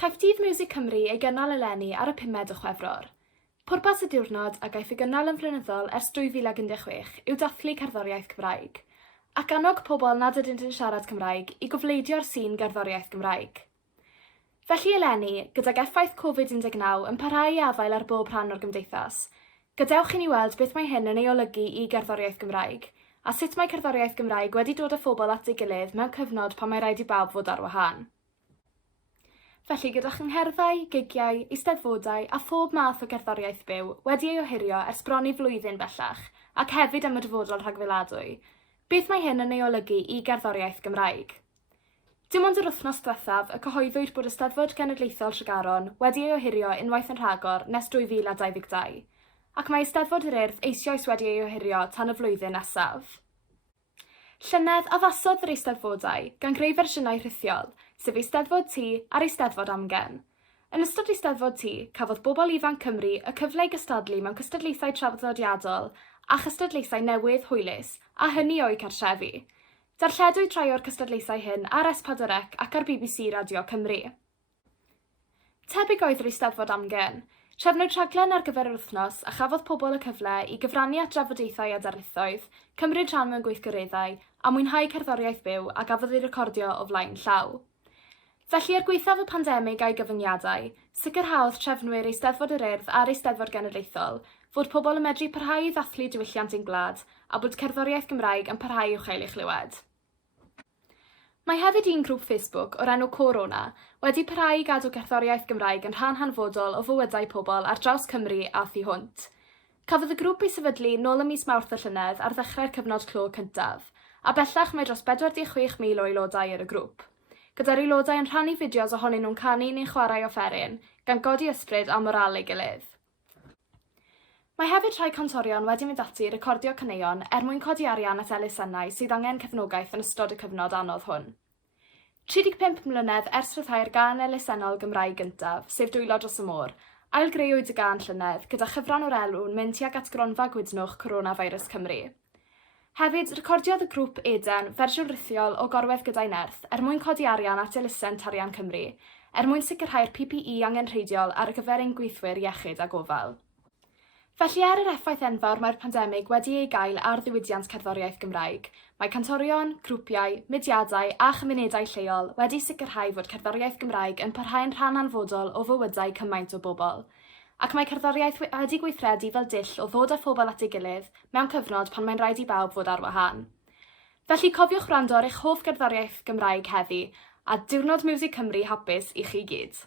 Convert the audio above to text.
Caiff Dydd Miwsig Cymru ei gynnal eleni ar y 5 o Chwefror. Pwrpas y diwrnod a gaiff ei gynnal yn flynyddol ers 2016 yw dathlu cerddoriaeth Cymraeg, ac annog pobl nad ydynt yn siarad Cymraeg i gofleidio'r sîn gerddoriaeth Gymraeg. Felly eleni, gydag effaith Covid-19 yn parhau i afael ar bob rhan o'r gymdeithas, gadewch i ni weld beth mae hyn yn ei olygu i gerddoriaeth Gymraeg, a sut mae cerddoriaeth Gymraeg wedi dod â phobl at ei gilydd mewn cyfnod pan mae rhaid i bawb fod ar wahân. Felly gyda'ch yngherddau, gigiau, eisteddfodau a phob math o gerddoriaeth byw wedi ei ohirio ers bron i flwyddyn bellach, ac hefyd am y dyfodol rhagfeladwy, beth mae hyn yn ei olygu i gerddoriaeth Gymraeg. Dim ond yr wythnos diwethaf y cyhoeddwyd bod y Steddfod Genedlaethol Tregaron wedi ei ohirio unwaith yn rhagor nes 2022, ac mae Eisteddfod yr Urdd eisoes wedi ei ohirio tan y flwyddyn nesaf. Llynedd addasodd yr eisteddfodau gan greu fersiynau rhithiol, sef Eisteddfod T a'r Eisteddfod Amgen. Yn ystod Eisteddfod T, cafodd bobl ifanc Cymru y cyfle i gystadlu mewn cystadlaethau traddodiadol a chystadlaethau newydd hwylus, a hynny o'i cartrefi. Darlledwyd rhai o'r cystadlaethau hyn ar S4C ac ar BBC Radio Cymru. Tebyg oedd yr Eisteddfod Amgen, trefnwyd rhaglen ar gyfer yr wythnos a chafodd pobl y cyfle i gyfrannu at drafodaethau a darlithoedd, cymryd rhan mewn gweithgareddau a mwynhau cerddoriaeth byw a gafodd ei recordio o flaen llaw. Felly er gwaethaf y pandemig a'i gyfyngiadau, sicrhaodd trefnwyr Eisteddfod yr Urdd a'r Eisteddfod Genedlaethol fod pobl yn medru parhau i ddathlu diwylliant ein gwlad a bod cerddoriaeth Gymraeg yn parhau i'w chael ei chlywed. Mae hefyd un grŵp Facebook o'r enw Corona wedi parhau i gadw cerddoriaeth Gymraeg yn rhan hanfodol o fywydau pobl ar draws Cymru a thu hwnt. Cafodd y grŵp ei sefydlu nôl ym mis Mawrth y llynedd ar ddechrau'r cyfnod clo cyntaf, a bellach mae dros 46,000 o aelodau yn y grŵp, gyda'r aelodau yn rhannu fideos ohonyn nhw'n canu neu chwarae offeryn, gan godi ysbryd a moral ei gilydd. Mae hefyd rhai cantorion wedi mynd ati i recordio caneuon mwyn codi arian at elusennau sydd angen cefnogaeth yn ystod y cyfnod anodd hwn. 35 mlynedd ers rhyddhau'r gân elusennol Gymraeg gyntaf, sef Dwylo dros y môr, ailgreuwyd y gân llynedd gyda chyfran o'r elw'n mynd tuag at gronfa gwydnwch Coronavirus Cymru. Hefyd, recordiodd y grŵp Eden fersiwn rithiol o gorwedd gyda'i nerth mwyn codi arian at elusen Tarian Cymru, mwyn sicrhau'r PPE angenrheidiol ar gyfer ein gweithwyr iechyd a gofal. Felly yr effaith enfawr mae'r pandemig wedi ei gael ar ddiwydiant cerddoriaeth Gymraeg, mae cantorion, grwpiau, mudiadau a chymunedau lleol wedi sicrhau fod cerddoriaeth Gymraeg yn parhau'n rhan anfodol o fywydau cymaint o bobl, ac mae cerddoriaeth wedi gweithredu fel dull o ddod â phobl at ei gilydd mewn cyfnod pan mae'n rhaid i bawb fod ar wahân. Felly cofiwch wrando ar eich hoff gerddoriaeth Gymraeg heddi, a diwrnod Miwsig Cymru hapus i chi gyd.